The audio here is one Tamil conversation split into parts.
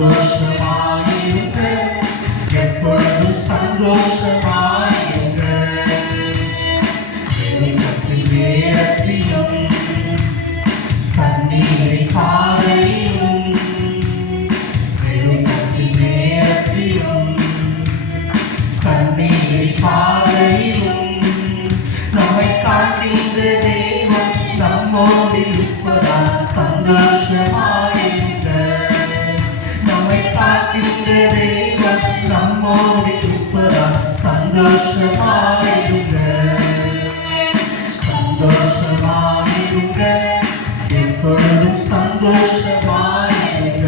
சந்தோஷமாயிருங்க, எப்பொழுதும் சந்தோஷமாயிருங்க. வெளிச்சத்தின் நேரத்திலும் கண்ணீரின் காலையிலும், வெளிச்சத்தின் நேரத்திலும் கண்ணீரின் காலையிலும் நம்மை காக்கின்ற தேவன் நம்மோடு இருப்பதால் சந்தோஷமாயிருங்க. நம்மை காக்கின்ற தேவன் நம்மோடு இருப்பதால் சந்தோஷமாயிருங்க. சந்தோஷமாயிருங்க, எப்பொழுதும் சந்தோஷமாயிருங்க.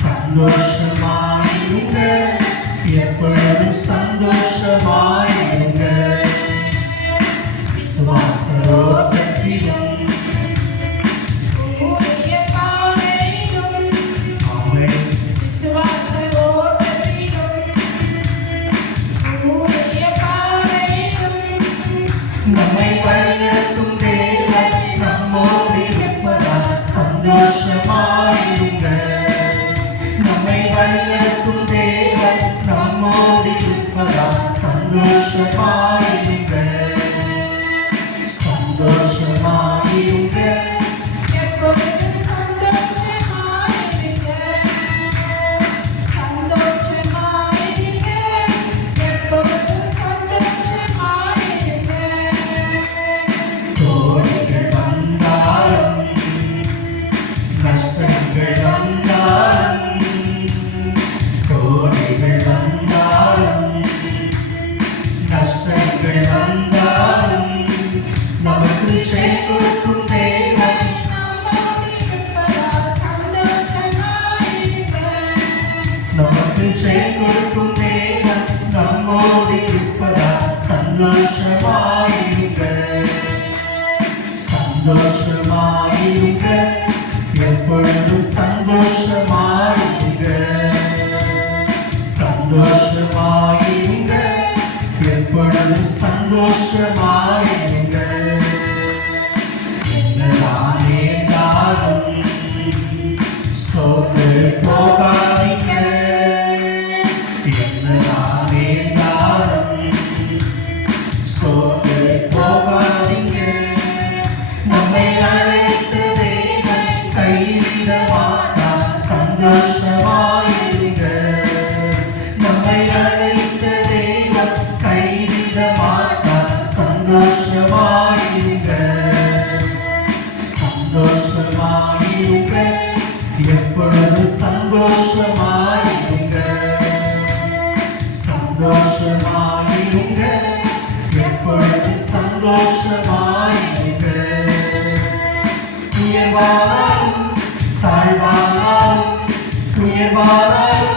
சந்தோஷமாயிருங்க, எப்பொழுதும் சந்தோஷமாயிருங்க. விசுவாச ஓட்டத்திலும் நம்மை வழிநடத்தும் தேவன் நம்மோடு இருப்பதால் சந்தோஷமாயிருங்க. நம்மை வழிநடத்தும் தேவன் நம்மோடு இருப்பதால் சந்தோஷமாயிருங்க. சந்தோஷமாயிருங்க, எப்பொழுதும் சந்தோஷமாயிருங்க. சந்தோஷமாயிருங்க, எப்பொழுதும் சந்தோஷமாயிருங்க. தோல்விகள் வந்தாலும் கஷ்டங்கள் வந்தாலும், தோல்விகள் வந்தாலும் கஷ்டங்கள் வந்தாலும் நமக்கு ஜெயம் கொடுக்கும் தேவன் நம்மோடு இருப்பதால் சந்தோஷமாயிருங்க. நமக்கு ஜெயம் கொடுக்கும் தேவன் நம்மோடு இருப்பதால் சந்தோஷமாயிருங்க. சந்தோஷமாயிருங்க, எப்பொழுதும் சந்தோஷமாயிருங்க. சந்தோஷமாயிருங்க, எப்பொழுதும் சந்தோஷமாயிருங்க. என்னதான் நேர்ந்தாலும் சோர்ந்து போகாதீங்க. என்னதான் நேர்ந்தாலும் சோர்ந்து போகாதீங்க. நம்மை அழைத்த தேவன் கைவிட மாட்டார், சந்தோஷமாயிருங்க. நம்மை அழைத்த தேவன் கைவிட மாட்டார், சந்தோஷமாயிருங்க. சந்தோஷமாயிருங்க, எப்பொழுதும் சந்தோஷமாயிருங்க. சந்தோஷமாயிருங்க, எப்பொழுதும் சந்தோஷமாயிருங்க. உயர்வானாலும் தாழ்வானாலும், உயர்வானாலும்